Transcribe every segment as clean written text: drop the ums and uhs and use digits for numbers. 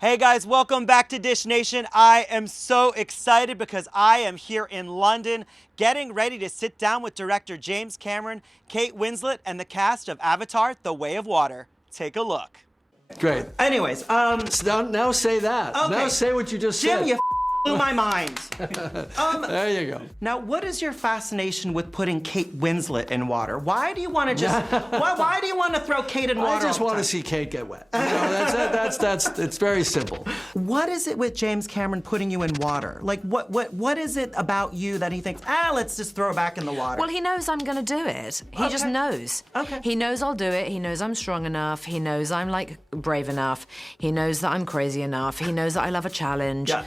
Hey guys, welcome back to Dish Nation. I am so excited because I am here in London getting ready to sit down with director James Cameron, Kate Winslet, and the cast of Avatar: The Way of Water. Take a look. Great. Anyways, Now say that. Okay. Now say what you just said. Jim, you blew my mind. There you go. Now, what is your fascination with putting Kate Winslet in water? Why do you want to just, why do you want to throw Kate in water I just all the want to time? see Kate get wet. You know, it's very simple. What is it with James Cameron putting you in water? Like, what is it about you that he thinks, let's just throw it back in the water? Well, he knows I'm gonna do it. He just knows. Okay. He knows I'll do it. He knows I'm strong enough. He knows I'm, like, brave enough. He knows that I'm crazy enough. He knows that I love a challenge. Yeah.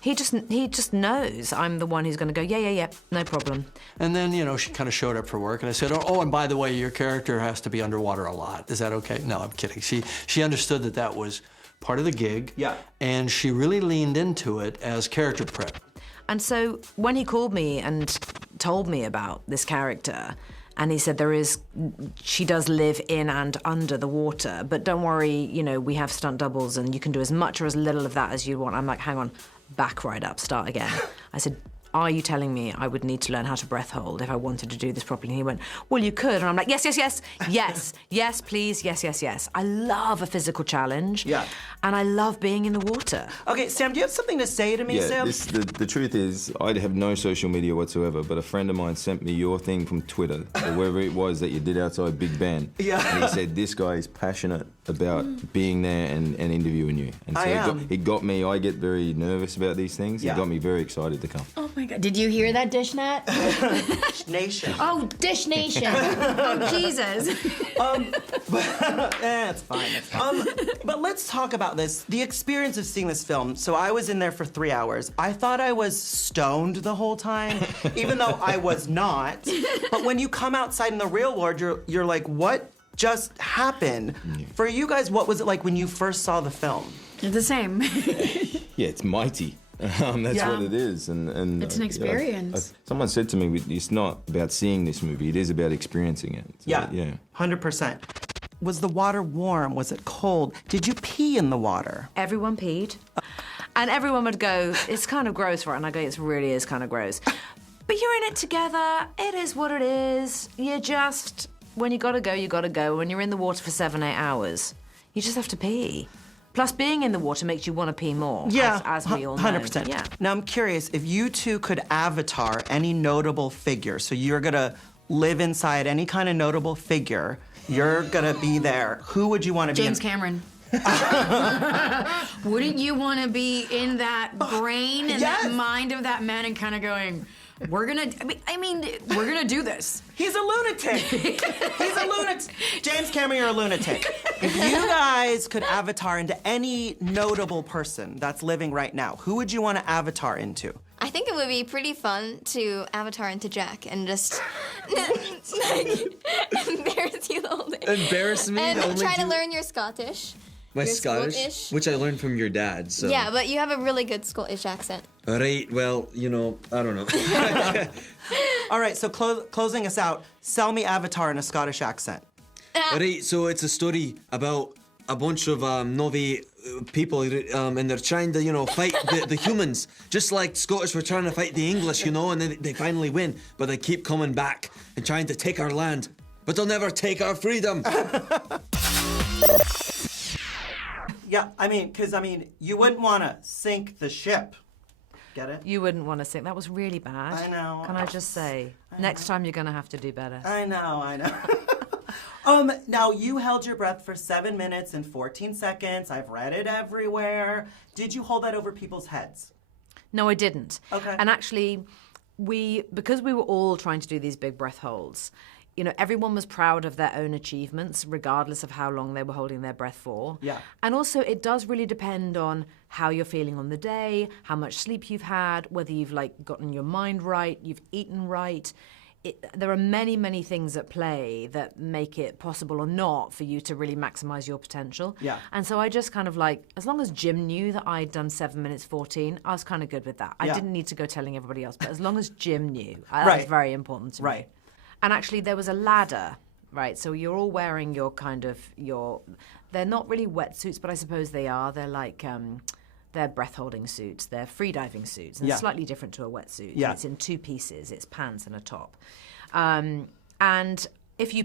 He just knows I'm the one who's gonna go, yeah, no problem. And then, you know, she kind of showed up for work, and I said, oh, and by the way, your character has to be underwater a lot. Is that okay? No, I'm kidding. She understood that that was part of the gig. Yeah. And she really leaned into it as character prep. And so when he called me and told me about this character, and he said she does live in and under the water, but don't worry, you know, we have stunt doubles and you can do as much or as little of that as you want. I'm like, hang on, back right up, start again. I said, are you telling me I would need to learn how to breath hold if I wanted to do this properly? And he went, well, you could. And I'm like, yes, please, yes. I love a physical challenge. Yeah. And I love being in the water. Okay, Sam, do you have something to say to me, Sam? The truth is, I have no social media whatsoever, but a friend of mine sent me your thing from Twitter, or wherever it was that you did outside Big Ben. Yeah. And he said, this guy is passionate about being there and interviewing you. And so it got me, I get very nervous about these things. Yeah. It got me very excited to come. Oh my God, did you hear that, Dishnat? Dish Nation. Oh, Dish Nation. Oh, Jesus. It's fine. But let's talk about this. The experience of seeing this film. So I was in there for 3 hours. I thought I was stoned the whole time, even though I was not. But when you come outside in the real world, you're like, what just happened? Yeah. For you guys, what was it like when you first saw the film? It's the same. Yeah, it's mighty. That's what it is. And It's an experience. Someone said to me, it's not about seeing this movie, it is about experiencing it. So, Yeah. 100%. Was the water warm? Was it cold? Did you pee in the water? Everyone peed. And everyone would go, it's kind of gross, right? And I go, it really is kind of gross. But you're in it together. It is what it is. When you gotta go, you gotta go. When you're in the water for 7-8 hours, you just have to pee. Plus, being in the water makes you want to pee more, as we all know. 100%. Yeah. Now, I'm curious, if you two could avatar any notable figure, so you're gonna live inside any kind of notable figure, you're gonna be there, who would you want to be? James Cameron. Wouldn't you want to be in that brain and that mind of that man and kind of going, we're gonna do this. He's a lunatic. He's a lunatic. James Cameron, you're a lunatic. If you guys could avatar into any notable person that's living right now, who would you want to avatar into? I think it would be pretty fun to avatar into Jack and just like, embarrass you the whole day. Embarrass me? And try to learn your Scottish. My Your Scottish? Scottish. Which I learned from your dad, so... Yeah, but you have a really good Scottish accent. Right, well, you know, I don't know. All right, so closing us out, sell me Avatar in a Scottish accent. Right, so it's a story about a bunch of Novi people, and they're trying to, you know, fight the humans. Just like Scottish were trying to fight the English, you know, and then they finally win. But they keep coming back and trying to take our land. But they'll never take our freedom. Yeah, because you wouldn't want to sink the ship. Get it? You wouldn't want to sing. That was really bad. I know. Can I just say, next time you're going to have to do better. I know. Now, you held your breath for 7 minutes and 14 seconds. I've read it everywhere. Did you hold that over people's heads? No, I didn't. Okay. And actually, because we were all trying to do these big breath holds, you know, everyone was proud of their own achievements, regardless of how long they were holding their breath for. Yeah. And also, it does really depend on how you're feeling on the day, how much sleep you've had, whether you've, like, gotten your mind right, you've eaten right. There are many, many things at play that make it possible or not for you to really maximize your potential. Yeah. And so I just kind of like, as long as Jim knew that I'd done 7 minutes 14, I was kind of good with that. I didn't need to go telling everybody else, but as long as Jim knew, that was very important to me. Right. And actually, there was a ladder right? So you're all wearing your they're not really wetsuits, but I suppose they are. They're like, they're breath-holding suits. They're free-diving suits. And Yeah. it's slightly different to a wetsuit. Yeah. It's in two pieces. It's pants and a top. And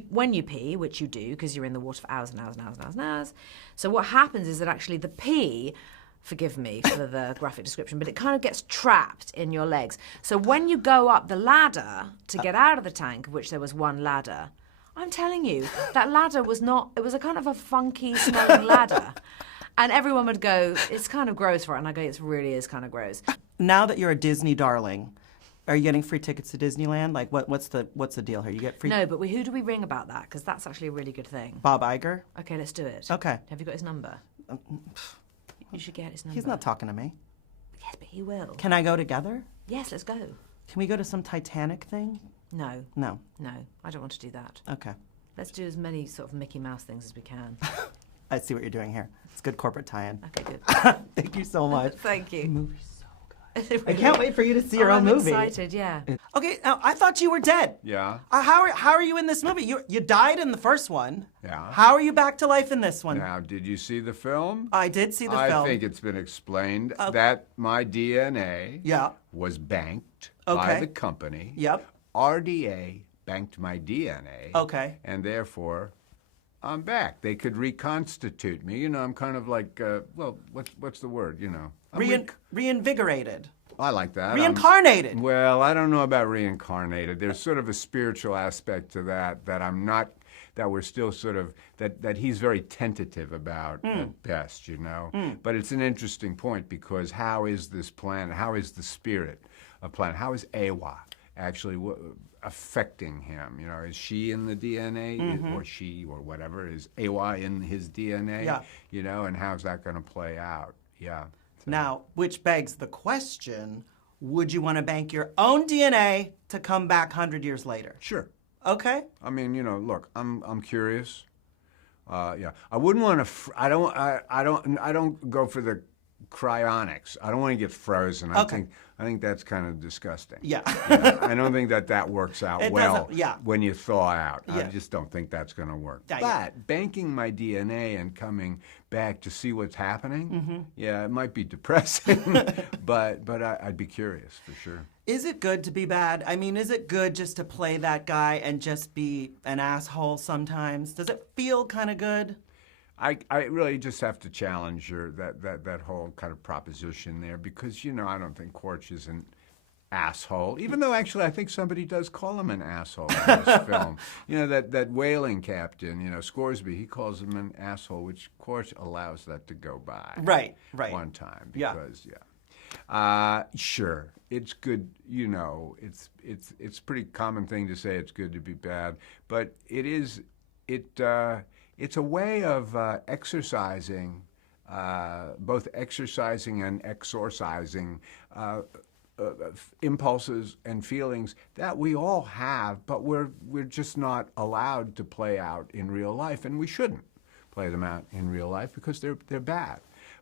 when you pee, which you do, because you're in the water for hours and hours and hours and hours and hours, so what happens is that actually the pee, forgive me for the graphic description, but it kind of gets trapped in your legs. So when you go up the ladder to get out of the tank, of which there was one ladder, I'm telling you, that ladder was not, it was a kind of a funky smelling ladder. And everyone would go, it's kind of gross, right? And I go, it really is kind of gross. Now that you're a Disney darling, are you getting free tickets to Disneyland? Like, what's the deal here? You get free... No, but who do we ring about that? Because that's actually a really good thing. Bob Iger? Okay, let's do it. Okay. Have you got his number? You should get his number. He's not talking to me. Yes, but he will. Can I go together? Yes, let's go. Can we go to some Titanic thing? No. No. No, I don't want to do that. Okay. Let's do as many sort of Mickey Mouse things as we can. I see what you're doing here. It's good corporate tie-in. Okay, good. Thank you so much. Thank you. The movie's so good. I can't wait for you to see your own movie. I'm excited, yeah. Okay, now, I thought you were dead. Yeah. How are you in this movie? You died in the first one. Yeah. How are you back to life in this one? Now, did you see the film? I did see the I film. think it's been explained that my DNA Yeah. was banked Okay. by the company. Yep. RDA banked my DNA. Okay. And therefore, I'm back. They could reconstitute me. You know, I'm kind of like, well, what's the word? You know, Reinvigorated. I like that. Reincarnated. Well, I don't know about reincarnated. There's sort of a spiritual aspect to that I'm not, that we're still sort of, that he's very tentative about at best, you know. But it's an interesting point because how is this planet, how is the spirit of planet, how is Awa actually affecting him? You know, is she in the DNA or she or whatever? Is Awa in his DNA? Yeah. You know, and how's that going to play out? Yeah. Now, which begs the question, would you want to bank your own DNA to come back 100 years later? Sure. Okay. I mean, you know, look, I'm curious. Yeah, I wouldn't want to. I don't go for the cryonics. I don't want to get frozen. I think that's kind of disgusting. Yeah. I don't think that works out It well doesn't- yeah. when you thaw out. I Yeah. just don't think that's going to work. Yeah, But banking my DNA and coming back to see what's happening, yeah, it might be depressing, but I'd be curious for sure. Is it good to be bad? I mean, is it good just to play that guy and just be an asshole sometimes? Does it feel kind of good? I really just have to challenge that whole kind of proposition there because, you know, I don't think Quaritch is an asshole, even though actually I think somebody does call him an asshole in this film. You know, that whaling captain, you know, Scoresby, he calls him an asshole, which Quaritch allows that to go by. Right. One time Yeah. because, sure, it's good, you know, it's a pretty common thing to say it's good to be bad, but it's a way of exercising, both exercising and exorcising impulses and feelings that we all have, but we're just not allowed to play out in real life, and we shouldn't play them out in real life because they're bad.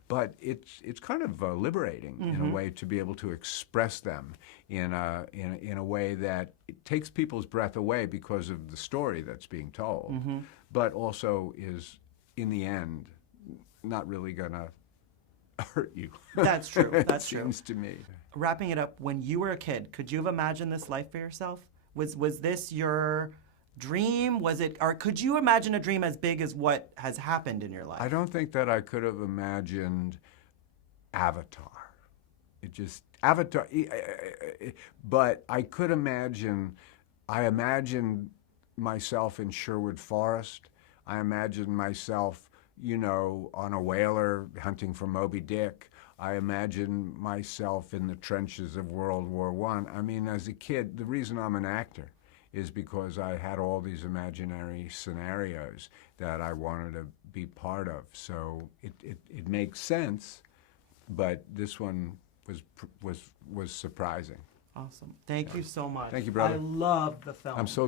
But it's kind of liberating in a way to be able to express them in a way that it takes people's breath away because of the story that's being told, but also is in the end not really gonna hurt you. That's true. That's true. Seems to me. Wrapping it up, when you were a kid, could you have imagined this life for yourself? Was this your dream? Was it, or could you imagine a dream as big as what has happened in your life? I don't think that I could have imagined Avatar. Avatar, but I could imagine, I imagined myself in Sherwood Forest. I imagined myself, you know, on a whaler hunting for Moby Dick. I imagined myself in the trenches of World War I. I mean, as a kid, the reason I'm an actor is because I had all these imaginary scenarios that I wanted to be part of. So it makes sense, but this one was surprising. Awesome. Thank you so much. Thank you, brother. I love the film. I'm so